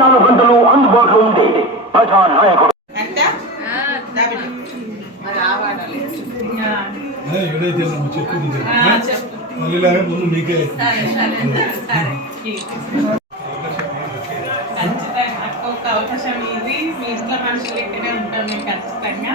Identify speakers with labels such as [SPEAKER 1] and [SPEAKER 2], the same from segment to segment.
[SPEAKER 1] నాలుగు గంటలు అందుబాటులో ఉండే ప్రజా నాయకుడు.
[SPEAKER 2] ముందు మీకే.
[SPEAKER 3] అవకాశం ఇది. మీ ఇంట్లో మనుషులు ఇక్కడే ఉంటాం మేము ఖచ్చితంగా.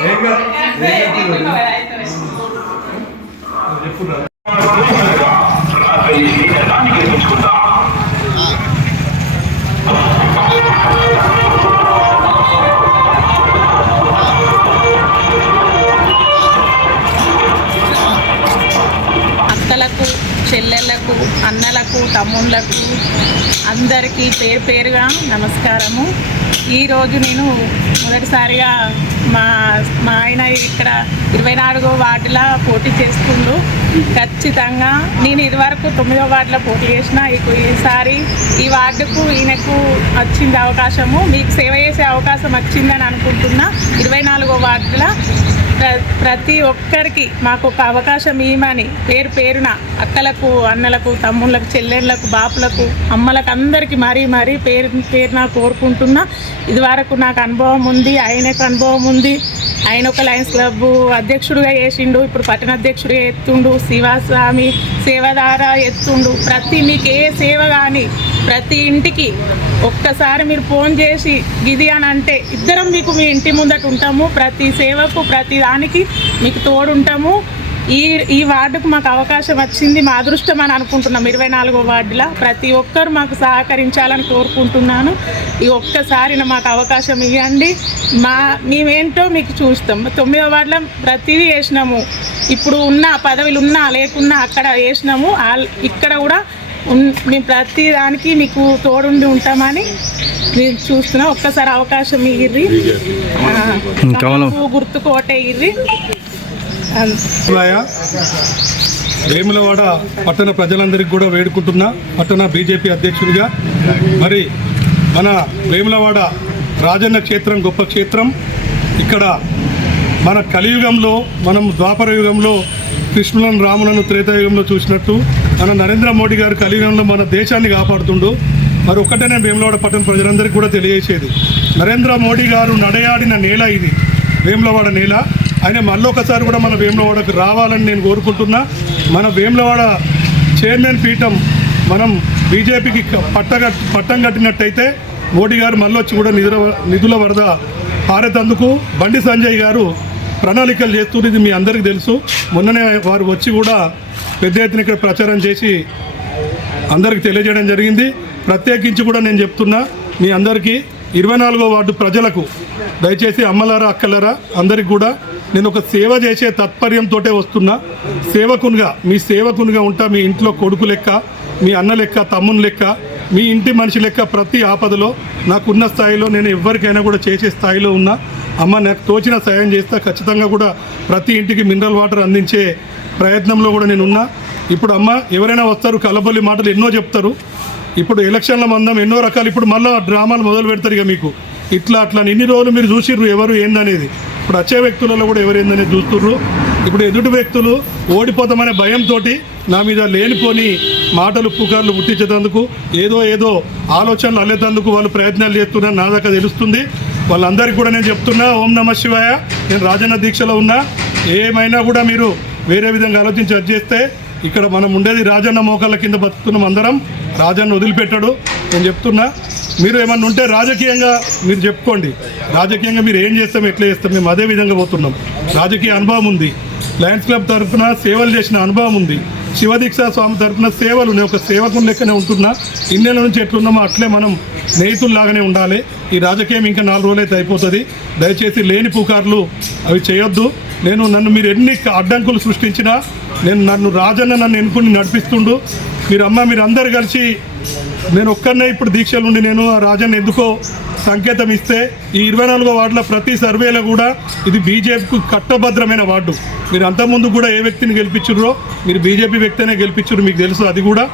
[SPEAKER 3] ಹೆಂಗ అందరికీ పేరు పేరుగా నమస్కారము. ఈరోజు నేను మొదటిసారిగా మా మా ఆయన ఇక్కడ ఇరవై నాలుగో వార్డులో పోటీ చేస్తుండు. ఖచ్చితంగా నేను ఇదివరకు తొమ్మిదో వార్డులో పోటీ చేసిన ఇక ఈసారి ఈ వార్డుకు ఈయనకు వచ్చింది అవకాశము. మీకు సేవ చేసే అవకాశం వచ్చిందని అనుకుంటున్నా. ఇరవై నాలుగో వార్డులో ప్రతి ఒక్కరికి మాకు ఒక అవకాశం ఇవ్వమని పేరు పేరున అక్కలకు అన్నలకు తమ్ముళ్ళకు చెల్లెళ్ళకు బాపులకు అమ్మలకు అందరికీ మరీ మరీ పేరు పేరున కోరుకుంటున్నా. ఇదివరకు నాకు అనుభవం ఉంది ఆయనకు అనుభవం ఉంది. ఆయన ఒక లయన్స్ క్లబ్ అధ్యక్షుడిగా చేసిండు ఇప్పుడు పట్టణ అధ్యక్షుడిగా ఎత్తుండు శివస్వామి సేవదార ఎత్తుండు ప్రతి మీకు ఏ సేవ కానీ ప్రతి ఇంటికి ఒక్కసారి మీరు ఫోన్ చేసి గిది అని అంటే ఇద్దరం మీకు మీ ఇంటి ముందట ఉంటాము. ప్రతి సేవకు ప్రతి దానికి మీకు తోడుంటాము. ఈ ఈ వార్డుకు మాకు అవకాశం వచ్చింది మా అదృష్టం అని అనుకుంటున్నాం. ఇరవై నాలుగో వార్డులో ప్రతి ఒక్కరు మాకు సహకరించాలని కోరుకుంటున్నాను. ఈ ఒక్కసారి మాకు అవకాశం ఇవ్వండి. మా మేమేంటో మీకు చూస్తాం. తొమ్మిదో వార్డులో ప్రతిదీ వేసినాము. ఇప్పుడు ఉన్న పదవులు ఉన్నా లేకున్నా అక్కడ వేసినాము. ఇక్కడ కూడా మేము ప్రతి దానికి మీకు తోడుండి ఉంటామని నేను చూస్తున్నా. ఒక్కసారి అవకాశం ఇర్రి గుర్తుకోటే ఇర్రి
[SPEAKER 2] వేములవాడ పట్టణ ప్రజలందరికీ కూడా వేడుకుంటున్నా. పట్టణ బీజేపీ అధ్యక్షుడిగా. మరి మన వేములవాడ రాజన్న క్షేత్రం గొప్ప క్షేత్రం. ఇక్కడ మన కలియుగంలో మనం ద్వాపర యుగంలో కృష్ణులను రాములను త్రేతాయుగంలో చూసినట్టు మన నరేంద్ర మోడీ గారు కలియుగంలో మన దేశాన్ని కాపాడుతుండు. మరి ఒక్కటనే వేములవాడ పట్టణ ప్రజలందరికీ కూడా తెలియజేసేది. నరేంద్ర మోడీ గారు నడయాడిన నేల ఇది. వేములవాడ నేల. ఆయన మళ్ళొకసారి కూడా మన వేములవాడకు రావాలని నేను కోరుకుంటున్నా. మన వేములవాడ చైర్మన్ పీఠం మనం బీజేపీకి పట్ట పట్టం కట్టినట్టయితే మోడీ గారు మళ్ళొచ్చి కూడా నిధుల నిధుల వరద పారేతందుకు బండి సంజయ్ గారు ప్రణాళికలు చేస్తున్నది ఇది మీ అందరికీ తెలుసు. మొన్ననే వారు వచ్చి కూడా పెద్ద ఎత్తున ఇక్కడ ప్రచారం చేసి అందరికి తెలియజేయడం జరిగింది. ప్రత్యేకించి కూడా నేను చెప్తున్నా మీ అందరికీ ఇరవై నాలుగో వార్డు ప్రజలకు దయచేసి అమ్మలారా అక్కలారా అందరికి కూడా నేను ఒక సేవ చేసే తత్పర్యంతో వస్తున్నా. సేవకునిగా మీ సేవకునిగా ఉంటా మీ ఇంట్లో కొడుకు లెక్క మీ అన్న లెక్క తమ్ముని లెక్క మీ ఇంటి మనిషి లెక్క ప్రతి ఆపదలో నాకున్న స్థాయిలో నేను ఎవరికైనా కూడా చేసే స్థాయిలో ఉన్నా అమ్మ నాకు తోచిన సాయం చేస్తా ఖచ్చితంగా కూడా ప్రతి ఇంటికి మినరల్ వాటర్ అందించే ప్రయత్నంలో కూడా నేను ఉన్నా. ఇప్పుడు అమ్మ ఎవరైనా వస్తారు కలబొల్లి మాటలు ఎన్నో చెప్తారు. ఇప్పుడు ఎలక్షన్ల మందం ఎన్నో రకాలు ఇప్పుడు మళ్ళీ డ్రామాలు మొదలు పెడతారు ఇక మీకు. ఇట్లా అట్లా ఇన్ని రోజులు మీరు చూసిర్రు ఎవరు ఏందనేది. ఇప్పుడు వచ్చే వ్యక్తులలో కూడా ఎవరు ఏందనేది చూస్తుర్రు. ఇప్పుడు ఎదుటి వ్యక్తులు ఓడిపోతామనే భయంతో నా మీద లేనిపోని మాటలు పుకార్లు పుట్టించేటందుకు ఏదో ఏదో ఆలోచనలు అల్లేటందుకు వాళ్ళు ప్రయత్నాలు చేస్తున్నారు నా దాకా తెలుస్తుంది. వాళ్ళందరికీ కూడా నేను చెప్తున్నా ఓం నమ శివాయ. నేను రాజన్న దీక్షలో ఉన్నా. ఏమైనా కూడా మీరు వేరే విధంగా ఆలోచించి అది చేస్తే ఇక్కడ మనం ఉండేది రాజన్న మోకాళ్ళ కింద బతుకుతున్నాం అందరం. రాజన్న వదిలిపెట్టాడు. నేను చెప్తున్నా మీరు ఏమన్నా ఉంటే రాజకీయంగా మీరు చెప్పుకోండి. రాజకీయంగా మీరు ఏం చేస్తాం ఎట్లా చేస్తాం మేము అదే విధంగా పోతున్నాం. రాజకీయ అనుభవం ఉంది. లయన్స్ క్లబ్ తరఫున సేవలు చేసిన అనుభవం ఉంది. శివదీక్ష స్వామి తరఫున సేవలు నేను ఒక సేవకుని లెక్కనే ఉంటున్నా. ఇన్నేళ్ళ నుంచి ఎట్లున్నామో అట్లే మనం స్నేహితుల్లాగానే ఉండాలి. ఈ రాజకీయం ఇంకా నాలుగు రోజులైతే అయిపోతుంది. దయచేసి లేని పుకార్లు అవి చేయొద్దు. నేను నన్ను మీరు ఎన్ని అడ్డంకులు సృష్టించినా నేను నన్ను రాజన్న నన్ను ఎన్నుకుని నడిపిస్తుండు. మీరు అమ్మ మీరు అందరు కలిసి నేను ఒక్కనే ఇప్పుడు దీక్షలు ఉండి నేను ఆ ఎందుకో సంకేతం ఇస్తే ఈ ఇరవై నాలుగో వార్డుల ప్రతి సర్వేలో కూడా ఇది బీజేపీకి కట్టభద్రమైన వార్డు. మీరు అంతకుముందు కూడా ఏ వ్యక్తిని గెలిపించుర్రో మీరు బీజేపీ వ్యక్తినే గెలిపించుర్రు మీకు తెలుసు అది కూడా.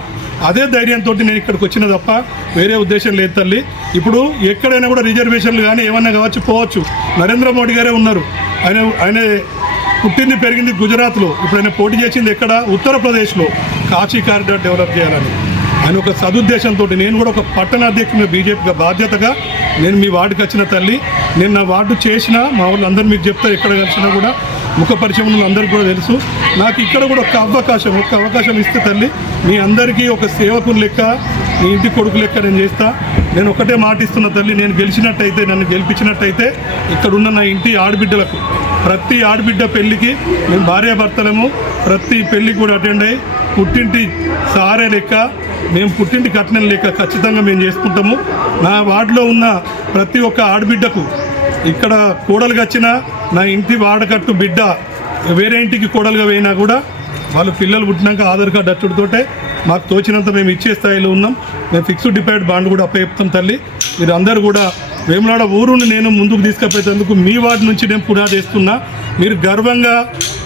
[SPEAKER 2] అదే ధైర్యంతో నేను ఇక్కడికి వచ్చిన తప్ప వేరే ఉద్దేశం లేదు తల్లి. ఇప్పుడు ఎక్కడైనా కూడా రిజర్వేషన్లు కానీ ఏమన్నా కావచ్చు పోవచ్చు. నరేంద్ర మోడీ గారే ఉన్నారు. ఆయన ఆయన పుట్టింది పెరిగింది గుజరాత్లో. ఇప్పుడైనా పోటీ చేసింది ఎక్కడ? ఉత్తరప్రదేశ్లో. కాశీ కారిడార్ డెవలప్ చేయాలని. ఆయన ఒక సదుద్దేశంతో నేను కూడా ఒక పట్టణ అధ్యక్షుని బీజేపీగా బాధ్యతగా నేను మీ వార్డుకి వచ్చిన తల్లి నేను నా వార్డు చేసిన మా వాళ్ళు అందరూ మీకు చెప్తారు ఎక్కడ కలిసినా కూడా. ముఖ పరిచయం అందరికీ కూడా తెలుసు. నాకు ఇక్కడ కూడా ఒక అవకాశం ఒక్క అవకాశం ఇస్తే తల్లి మీ అందరికీ ఒక సేవకుని లెక్క మీ ఇంటి కొడుకు లెక్క నేను చేస్తా. నేను ఒకటే మాట ఇస్తున్న తల్లి నేను గెలిచినట్టయితే నన్ను గెలిపించినట్టయితే ఇక్కడున్న నా ఇంటి ఆడబిడ్డలకు ప్రతి ఆడబిడ్డ పెళ్ళికి మేము భార్యాభర్తలము ప్రతి పెళ్ళికి కూడా అటెండ్ అయ్యి పుట్టింటి సారే లెక్క మేము పుట్టింటి కట్నం లెక్క ఖచ్చితంగా మేము చేసుకుంటాము. నా వార్డులో ఉన్న ప్రతి ఒక్క ఆడబిడ్డకు ఇక్కడ కోడలుగా వచ్చిన నా ఇంటి వాడకట్టు బిడ్డ వేరే ఇంటికి కోడలుగా పోయినా కూడా వాళ్ళు పిల్లలు పుట్టినాక ఆధార్ కార్డు అచ్చుడితోటే మాకు తోచినంత మేము ఇచ్చే స్థాయిలో ఉన్నాం. మేము ఫిక్స్డ్ డిపాజిట్ బాండ్ కూడా అప్పచెప్తాం తల్లి. మీరు అందరూ కూడా వేములాడ ఊరుని నేను ముందుకు తీసుకుపోయేందుకు మీ వార్డు నుంచి నేను పునాది వేస్తున్నా మీరు గర్వంగా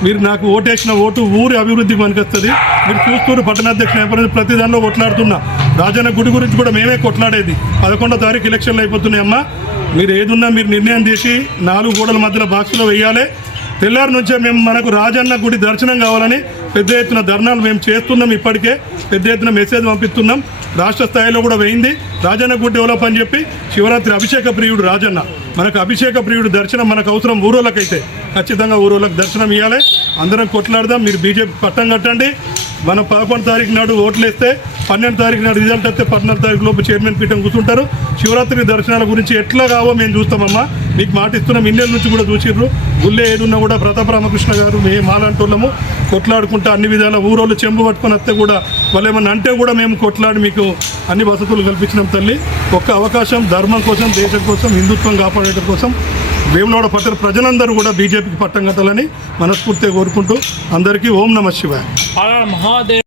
[SPEAKER 2] మీరు నాకు ఓటేసిన ఓటు ఊరి అభివృద్ధికి పనికొస్తుంది. మీరు చూస్తూరు పట్టణాధ్యక్ష అయిపోయిన ప్రతి దానిలో కొట్లాడుతున్నా. రాజన్న గుడి గురించి కూడా మేమే కొట్లాడేది. పదకొండో తారీఖు ఎలక్షన్లు అయిపోతున్నాయి అమ్మా. మీరు ఏదున్నా మీరు నిర్ణయం చేసి నాలుగు గోడల మధ్యలో బాక్సులో వేయాలి. తెల్లారి నుంచే మేము మనకు రాజన్న గుడి దర్శనం కావాలని పెద్ద ఎత్తున ధర్నాలు మేము చేస్తున్నాం ఇప్పటికే. పెద్ద ఎత్తున మెసేజ్ పంపిస్తున్నాం. రాష్ట్ర స్థాయిలో కూడా వేయింది. రాజన్న గుడి డెవలప్ అని చెప్పి శివరాత్రి అభిషేక ప్రియుడు రాజన్న. మనకు అభిషేక ప్రియుడు దర్శనం మనకు అవసరం ఊరోళ్ళకైతే. ఖచ్చితంగా ఊరోళ్ళకి దర్శనం ఇవ్వాలి అందరం కొట్లాడదాం. మీరు బీజేపీ పట్టం కట్టండి. మనం పదకొండు తారీఖు నాడు ఓట్లేస్తే పన్నెండు తారీఖు నాడు రిజల్ట్ వస్తే పద్నాలుగు తారీఖు లోపు చైర్మన్ పీఠం కూర్చుంటారు. శివరాత్రి దర్శనాల గురించి ఎట్లా కావో మేము చూస్తామమ్మా. మీకు మాటిస్తున్నాం ఇన్నేళ్ళ నుంచి కూడా చూసిర్రు. గుళ్ళే ఏదున్నా కూడా ప్రతాప రామకృష్ణ గారు మేము మాలాంటి వాళ్ళము కొట్లాడుకుంటా అన్ని విధాల ఊరోళ్ళు చెంబు పట్టుకొని వస్తే కూడా వాళ్ళు ఏమన్నా అంటే కూడా మేము కొట్లాడి మీకు అన్ని వసతులు కల్పించినాం తల్లి. ఒక్క అవకాశం ధర్మం కోసం దేశం కోసం హిందుత్వం కాపాడేట కోసం వేములవాడ పట్టణ ప్రజలందరూ కూడా బీజేపీకి పట్టం కట్టాలని మనస్ఫూర్తిగా కోరుకుంటూ అందరికీ ఓం నమ శివాయ.
[SPEAKER 4] మహాదేవ్